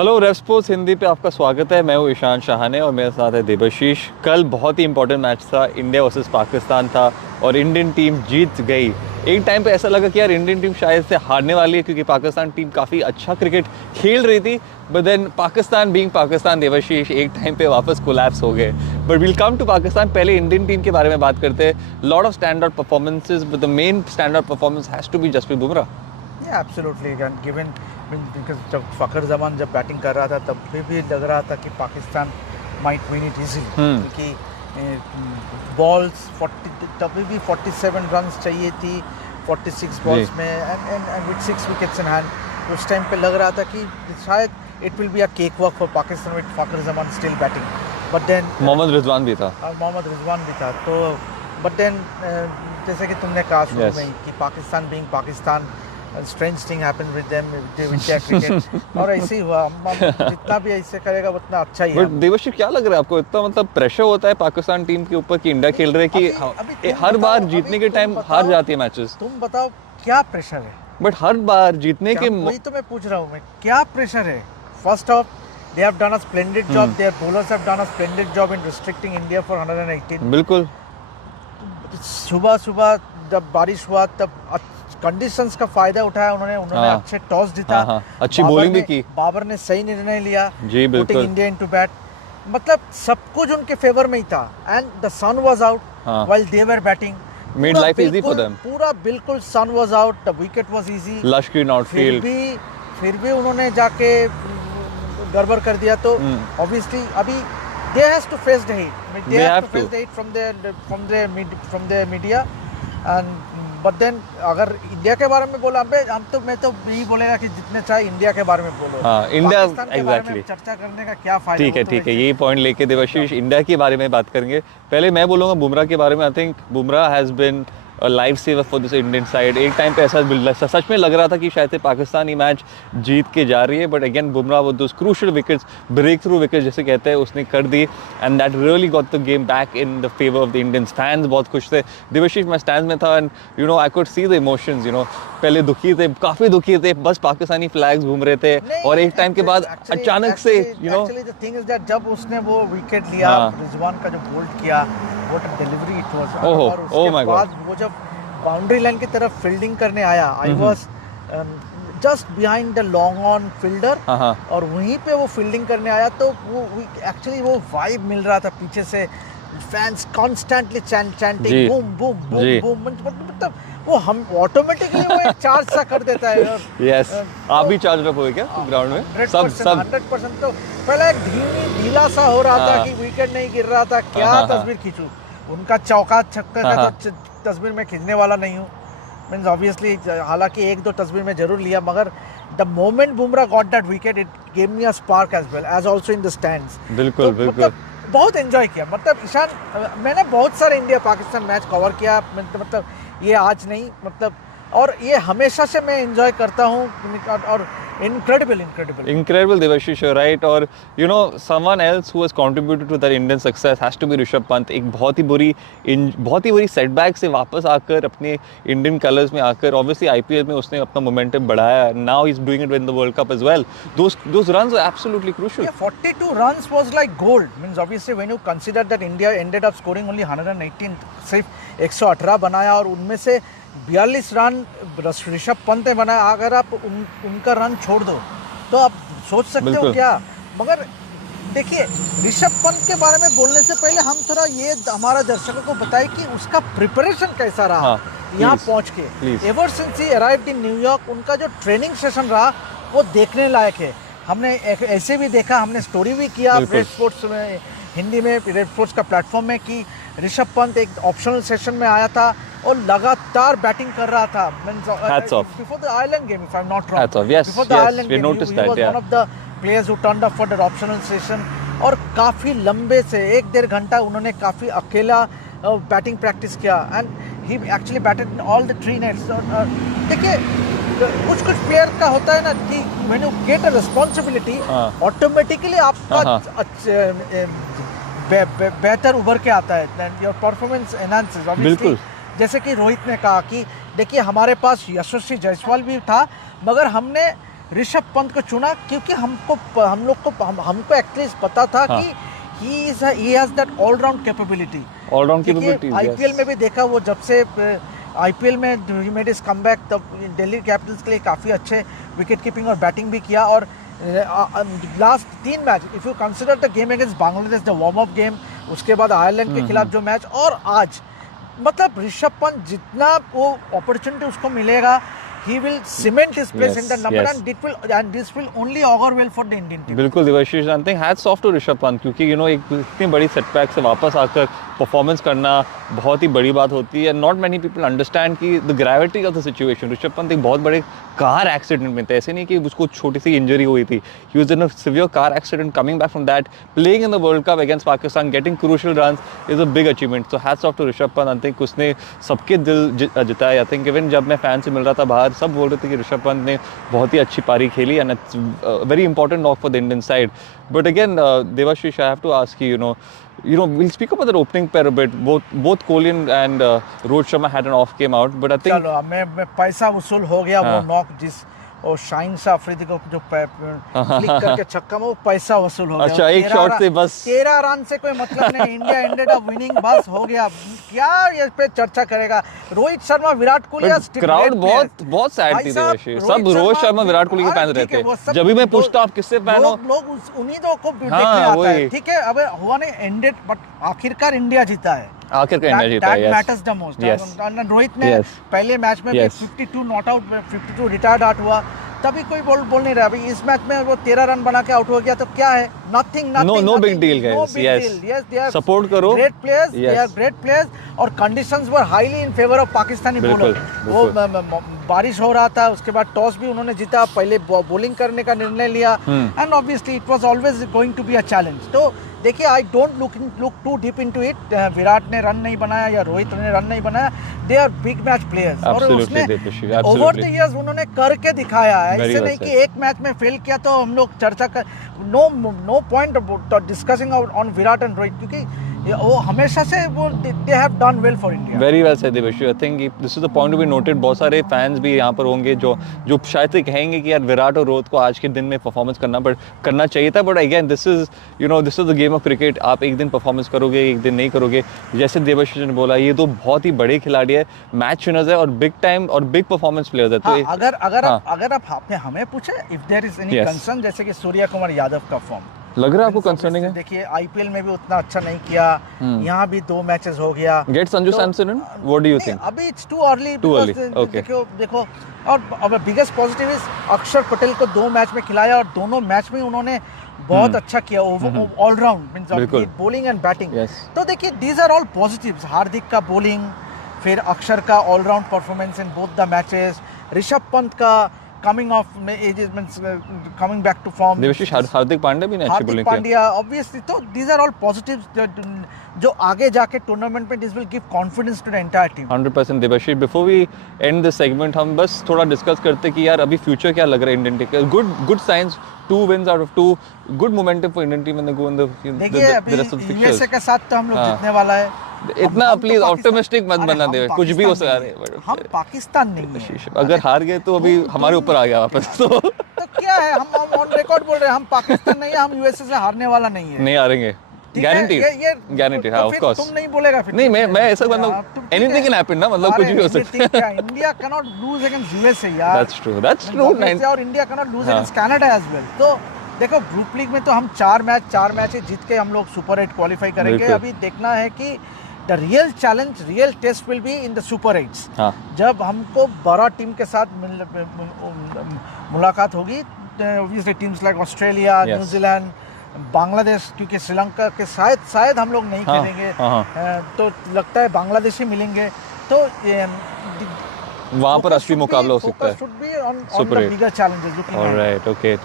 Hello रेफ sports Hindi पे आपका स्वागत है। मैं हूँ ईशान शाहाने और मेरे साथ है देबाशीष। कल बहुत ही इंपॉर्टेंट मैच था, इंडिया वर्सेस पाकिस्तान था और इंडियन टीम जीत गई। एक टाइम पे ऐसा लगा कि यार इंडियन टीम शायद से हारने वाली है क्योंकि पाकिस्तान टीम काफ़ी अच्छा क्रिकेट खेल रही थी, but then Pakistan being Pakistan Debashish एक टाइम पे वापस कोलैप्स हो गए। But will come to Pakistan. पहले इंडियन टीम के बारे में बात करते हैं। Lot of stand out performances, but the main stand out performance has to be Jasprit Bumrah. Absolutely given because जब फ़खर जमान जब बैटिंग कर रहा था तब भी लग रहा था कि Pakistan might win it easily, क्योंकि बॉल्स 40 तभी भी 47 रन्स चाहिए थी 46 बॉल्स में and with 6 wickets in hand. उस टाइम पे लग रहा था कि शायद it will be a cake work for Pakistan with Fakhar Zaman still batting, but then Mohammad Rizwan भी था तो बट देन जैसे कि तुमने कहा शुरू में कि Pakistan being Pakistan, strange thing happened with them with their cricket और ऐसे ही हुआ। जितना भी ऐसे करेगा उतना अच्छा ही है। बट देबाशीष क्या लग रहा है आपको, इतना मतलब प्रेशर होता है पाकिस्तान टीम के ऊपर कि इंडिया खेल रहे हैं कि हर बार जीतने के टाइम हार जाती है मैचेस? तुम बताओ क्या प्रेशर है? बट हर बार जीतने के वही तो मैं पूछ रहा हूँ, मैं क्या प्रेशर है? First of they have done a splendid job, their bowlers have done a splendid job in restricting India for 118। बिल्कुल। सुबह जब बारिश हुआ तब कंडीशंस का फायदा उठाया उन्होंने अच्छे टॉस जीता, अच्छी बॉलिंग भी की, बाबर ने सही निर्णय लिया, जी बिल्कुल, इंडिया इनटू बैट, मतलब सब कुछ उनके फेवर में ही था। And the sun was out while they were batting, made life easy for them. पूरा बिल्कुल sun was out, the wicket was easy, lush green outfield, फिर भी उन्होंने जाके गड़बड़ कर दिया। तो ऑब्वियसली अभी they has to face the heat, they have to face the heat from their media and but then अगर इंडिया के बारे में बोला मैं तो यही बोलेगा कि जितने चाहे इंडिया के बारे में बोलो। इंडिया एग्जैक्टली चर्चा करने का क्या फायदा? ठीक है यही पॉइंट लेके देबाशीष इंडिया के बारे में बात करेंगे। पहले मैं बोलूँगा बुमराह के बारे में। I think Bumrah has been life saver for this Indian side. एक टाइम पे ऐसा सच में लग रहा था कि शायद से पाकिस्तान ही मैच जीत के जा रही है, बट अगेन बुमराह वो those crucial wickets, breakthrough wickets जैसे कहते हैं, उसने कर दी and that really got the game back in the favour of the Indians. Fans बहुत खुश थे। देबाशीष मैं स्टैंड में था and I could see the emotions. पहले दुखी थे, काफ़ी दुखी थे, बस पाकिस्तानी फ्लैग्स घूम रहे थे और एक टाइम के बाद अचानक से द थिंग इज दैट जब उसने वो विकेट लिया, रिजवान का जो बोल्ड किया, what a delivery it was, और उसके बाद वो जब बाउंड्री लाइन की तरफ फील्डिंग करने आया, I was just behind the long on fielder और वहीं पे वो फील्डिंग करने आया तो वो एक्चुअली वो वाइब मिल रहा था पीछे से, fans constantly chanting boom boom boom boom, मतलब वो हम ऑटोमेटिकली वो एक चार्ज सा कर देता है। यस, आप भी चार्ज अप हुए क्या ग्राउंड में? सब 100%। तो पहले एक ढीला सा हो रहा था कि विकेट नहीं गिर रहा था, क्या तस्वीर खींचूं, उनका चौका छक्का का तो तस्वीर में खींचने वाला नहीं हूँ, मीन्स ऑब्वियसली, हालांकि एक दो तस्वीर में जरूर लिया, मगर the moment Bumrah got that wicket it gave me a spark as well as also in the stands. बिल्कुल बिल्कुल, बहुत एंजॉय किया। मतलब ईशान, मैंने बहुत सारे इंडिया पाकिस्तान मैच कवर किया, मतलब ये आज नहीं, मतलब और ये हमेशा से मैं एंजॉय करता हूँ और incredible देबाशीष, राइट। और someone else who has contributed to that Indian success has to be Rishabh Pant. एक बहुत ही बुरी सेटबैक से वापस आकर अपने इंडियन कलर्स में आकर, ऑब्वियसली आईपीएल में उसने अपना मोमेंटम बढ़ाया, now he is doing it in the world cup as well. those runs were absolutely crucial. 42 runs was like gold, means obviously when you consider that India ended up scoring only 118, सिर्फ 118 बनाया और उनमें से 42 run Rishabh Pant ने बनाया। अगर आप उनका रन छोड़ दो तो आप सोच सकते हो क्या। मगर देखिए, ऋषभ पंत के बारे में बोलने से पहले हम थोड़ा ये हमारा दर्शकों को बताएं कि उसका प्रिपरेशन कैसा रहा यहाँ पहुँच के। Ever since he arrived in New York, उनका जो ट्रेनिंग सेशन रहा वो देखने लायक है। हमने ऐसे भी देखा, हमने स्टोरी भी किया रेड स्पोर्ट्स में, हिंदी में रेड स्पोर्ट्स का प्लेटफॉर्म में, कि ऋषभ पंत एक ऑप्शनल सेशन में आया था और लगातार बैटिंग कर रहा था। Before the Ireland game, if I am not wrong, before the Ireland game he was one of the players who turned up for that optional session. और काफ़ी लंबे से 1-1.5 घंटा उन्होंने काफ़ी अकेला बैटिंग प्रैक्टिस किया and he actually batted in all the 3 nets. देखिए, कुछ प्लेयर का होता है ना कि when you get a responsibility, automatically आपका बेहतर उभर के आता है, योर परफॉर्मेंस एनहांसेस ऑब्वियसली। जैसे कि रोहित ने कहा कि देखिए हमारे पास यशस्वी जायसवाल भी था, मगर हमने ऋषभ पंत को चुना क्योंकि हमको एटलीस्ट पता था हाँ. कि he has that all round capability. All round capabilities, IPL में भी देखा, वो जब से आईपीएल में ही मेड हिज कमबैक तब दिल्ली कैपिटल्स के लिए काफ़ी अच्छे विकेट कीपिंग और बैटिंग भी किया। और last 3 match, if you consider the game against Bangladesh, the warm up game, उसके बाद आयरलैंड के खिलाफ जो मैच, और आज, मतलब ऋषभ पंत जितना वो अपॉर्चुनिटी उसको मिलेगा, he will cement his place in the number, and this will only augur well for the Indian team. बिल्कुल Devashish, I think hats off to Rishabh Pant, क्योंकि यू नो एक इतनी बड़ी सेटबैक से वापस आकर परफॉर्मेंस करना बहुत ही बड़ी बात होती है। नॉट मैनी पीपल अंडरस्टैंड कि the gravity of the situation. Rishabh Pant एक बहुत बड़े कार एक्सीडेंट में थे, ऐसे नहीं कि उसको छोटी सी इंजरी हुई थी, he was in a severe car accident, coming back from that, playing in the world cup against Pakistan, getting crucial runs is a big achievement. So hats off to Rishabh Pant. I think उसने सबके दिल जिताए। I think even जब मैं fan से मिल रहा था बाहर, सब बोल रहे थे कि ऋषभ पंत ने बहुत ही अच्छी पारी खेली, and it's very important knock for the Indian side. But again Devashish, I have to ask you know, we'll speak about the opening pair a bit. Both Kohli and Rohit Sharma had an off came out, but I think चलो मैं पैसा वसूल हो गया। वो knock जिस और शाहीन शाह अफरीदी को जो फ्लिक करके छक्का में, वो पैसा वसूल हो गया। अच्छा, एक शॉट से बस 13 रन से कोई मतलब नहीं, इंडिया एंडेड अप विनिंग, बस हो गया। क्या ये पे चर्चा करेगा? रोहित शर्मा, विराट कोहली, क्राउड बहुत सैड थी देवाशीष। सब रोहित शर्मा विराट कोहली के फैन रहते। जब भी मैं पूछता हूं आप किससे फैन हो, लोग उन्हीं दो को देखने आता है। ठीक है, अब हुआ नहीं एंडेड, बट आखिरकार इंडिया जीता है। आखिरकार इंडिया जीता है। That matters the most. Rohit ने पहले मैच में 52 नॉट आउट, 52 रिटायर्ड आउट हुआ, तभी कोई बोल नहीं रहा। अभी इस मैच में वो 13 रन बना के आउट हो गया, तो क्या है? Nothing. No big deal guys. Yes, support करो। Great players, they are great players, और conditions were highly in favour of Pakistani bowler. वो बारिश हो रहा था, उसके बाद टॉस भी उन्होंने जीता, पहले बॉलिंग करने का निर्णय लिया, and obviously it was always going to be a challenge. तो देखिए, I don't look too deep into it. Virat ने रन नहीं बनाया या रोहित ने रन नहीं बनाया, they are big match players, और उसने ओवर द इयर्स उन्होंने करके दिखाया है। ऐसे नहीं कि एक मैच में फेल किया तो हम लोग चर्चा कर, no point discussing on Virat and Rohit, क्योंकि वो हमेशा से वो they have done well for India. Very well said Devashish. I think this is the point to be noted. बहुत सारे फैंस भी यहाँ पर होंगे जो शायद से कहेंगे कि यार विराट और रोहित को आज के दिन में परफॉर्मेंस करना चाहिए था, but again this is the game of cricket. आप एक दिन परफॉर्मेंस करोगे, एक दिन नहीं करोगे। जैसे देवाशीष ने बोला, ये तो बहुत ही बड़े खिलाड़ी है, मैच विनर्स है, और बिग टाइम और बिग परफॉर्मेंस प्लेयर्स है। तो अगर आप हमें पूछे, if there is any concern, जैसे कि सूर्य कुमार यादव का फॉर्म लग रहा है आपको कंसर्निंग है? देखिए, आईपीएल में भी उतना अच्छा नहीं किया, यहाँ भी 2 मैचेस हो गया। Get Sanju Samson in, what do you think? अभी इट्स टू अर्ली। देखो, और अब बिगेस्ट पॉजिटिव इज अक्षर पटेल को 2 मैच में खिलाया, और दोनों मैच में उन्होंने बहुत अच्छा किया, all round means bowling and batting. तो देखिए, these are all positives. Hardik का बॉलिंग, फिर अक्षर का all round performance in both the matches, Rishabh Pant का coming back to form। Debashish, Hardik Pandya भी ने अच्छी बॉलिंग की। पांड्या ऑब्वियसली। तो these are all positives जो आगे जाके टूर्नामेंट में this will give confidence to the entire team। 100% Devashish. Before we end this segment, हम बस थोड़ा डिस्कस करते कि यार अभी फ्यूचर क्या लग रहा है इंडियन टीम का। Good science, 2 wins out of 2, good momentum for Indian team in the go in the rest of the fixtures. USA के साथ तो हम लोग जीतने वाला है। इतना प्लीज ऑप्टिमिस्टिक मत बनना देवे, कुछ भी हो सकता है। हम पाकिस्तान नहीं है। अगर हार गए तो अभी हमारे ऊपर आ गया वापस। तो क्या है, हम ऑन रिकॉर्ड बोल रहे हैं, हम पाकिस्तान नहीं है, हम यूएसए से हारने वाला नहीं है। नहीं हारेंगे, गारंटी है, ऑफ कोर्स। तुम नहीं बोलेगा फिर? नहीं, मैं ऐसा मतलब एनीथिंग कैन हैपन ना, मतलब कुछ भी हो सकता है। India can not lose against USA यार। That's true. और India can not lose against Canada as well. तो देखो, ग्रुप लीग में तो हम 4 मैच जीत के हम लोग सुपर 8 क्वालिफाई करेंगे। अभी देखना है कि the real challenge, real test will be in the super 8s। जब हमको बड़ा टीम के साथ मुलाकात होगी, obviously teams like Australia, New Zealand, Bangladesh, क्योंकि श्रीलंका के शायद हम लोग नहीं खेलेंगे, तो लगता है बांग्लादेश ही मिलेंगे। तो वहाँ पर असली मुकाबला हो सकता है। सुपर 8 बिगर चैलेंजेस। ऑलराइट, ओके,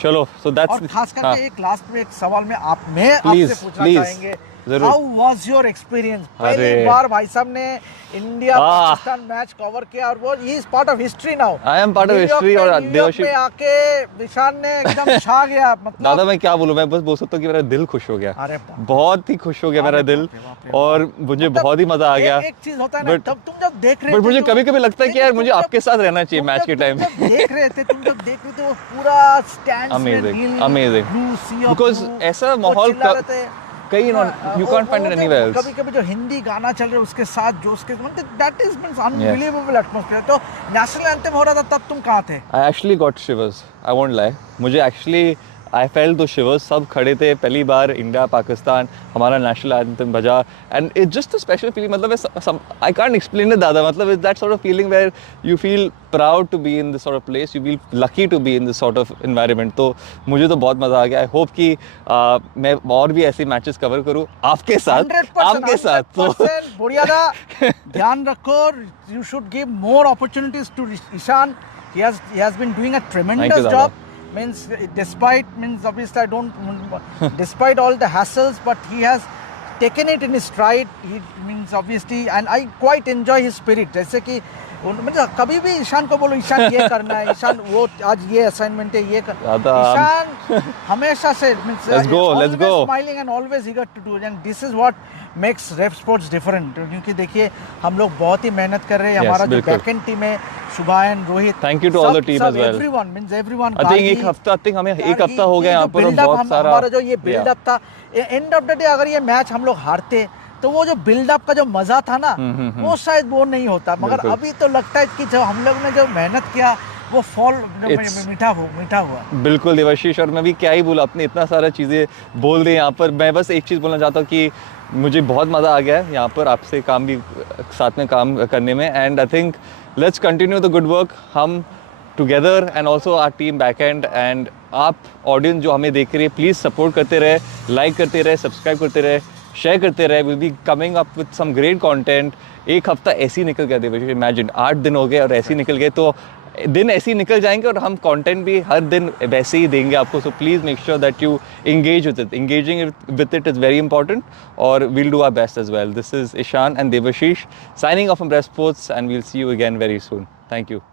चलो। सो दैट्स, और खास करके एक लास्ट में एक सवाल में आपसे पूछना चाहेंगे जरूर। How was your experience? पहली अरे। बार भाई साहब ने इंडिया आह। पाकिस्तान मैच कवर किया और वो he is part of history now. I am part of history और देवाशीष में आके ईशान ने एकदम छा गया मतलब। दादा मैं क्या बोलूं, मैं बस बोल सकता हूँ कि मेरा दिल खुश हो गया, अरे बाप रे। बहुत ही खुश हो गया मेरा अरे दिल, बाप रे, बाप रे, और बाप। मुझे मतलब बहुत ही मजा आ गया। एक चीज होता है ना, But- तब तुम जब देख रहे बट थे मुझे तो- कभी कभी लगता है कि यार तुम मुझे जब- आपके साथ रहना चाहिए तुम मैच जब- के टाइम। तुम जब देख रहे थे, तुम जब देख रहे थे वो पूरा स्टैंड Amazing, amazing. Because ऐसा माहौल कहीं you can't find it anywhere else. कभी कभी जो हिंदी गाना चल रहा है उसके साथ जो उसके मतलब that is means unbelievable atmosphere. तो नेशनल एंथम हो रहा था तब तुम कहाँ थे? I actually got shivers. I won't lie. मुझे actually I felt those shivers. सब खड़े थे, पहली बार इंडिया पाकिस्तान हमारा नेशनल एंथम बजा, and it's just a special feeling. मतलब I can't explain it दादा, मतलब it's that sort of feeling where you feel proud to be in this sort of place. You feel lucky to be in this sort of environment. तो मुझे तो बहुत मज़ा आ गया। I hope कि मैं और भी ऐसे मैचेस कवर करूँ आपके साथ, 100%, आपके साथ। तो 100% बुढ़िया दा, ध्यान रखो, you should give more opportunities to Ishan. He has been doing a tremendous Dada. job. Means obviously I don't despite all the hassles, but he has taken it in his stride. He means obviously, and I quite enjoy his spirit. जैसे कि मतलब कभी भी ईशान को बोलो ईशान ये करना है, ईशान वो आज ये असाइनमेंट है ये कर, दादा, ईशान हमेशा से means Let's go, let's always go. smiling and always eager to do, and this is what makes Ref Sports different. क्योंकि देखिए हम लोग बहुत ही मेहनत कर रहे हैं। Yes, हमारा जो बिल्कुल। बैकएंड टीम है, शुभायन, Rohit, Thank you to all the team as well. everyone means everyone. I think हमें एक हफ्ता हो गया यहाँ पर, और बहुत सारा हमारा जो ये बिल्डअप था, एंड ऑफ द डे अगर ये मैच हम लोग हारते तो वो जो बिल्डअप का जो मजा था ना, वो शायद वो नहीं होता। मगर बिल्कुल। अभी तो लगता है कि जो हम लोग ने जो मेहनत किया वो फॉल It's- मीठा हुआ। बिल्कुल देवाशीष, और मैं भी क्या ही बोला, आपने इतना सारा चीज़ें बोल दी यहाँ पर। मैं बस एक चीज़ बोलना चाहता हूँ कि मुझे बहुत मज़ा आ गया है यहाँ पर आपसे काम भी साथ में काम करने में, and I think let's continue the good work, हम together and also our team back end, and आप ऑडियंस जो हमें देख रही है प्लीज़ सपोर्ट करते रहे, लाइक करते रहे, सब्सक्राइब करते रहे, शेयर करते रहे। Will be coming up with some great content. एक हफ्ता ऐसे ही निकल गया देवाशीष, इमेजिन 8 दिन हो गए और ऐसे ही निकल गए, तो दिन ऐसे ही निकल जाएंगे और हम कंटेंट भी हर दिन वैसे ही देंगे आपको। So please make sure that you engage with it. Engaging with it is very important, or we'll do our best as well. This is Ishan and Devashish signing off from Ref Sports, and we'll see you again very soon. Thank you.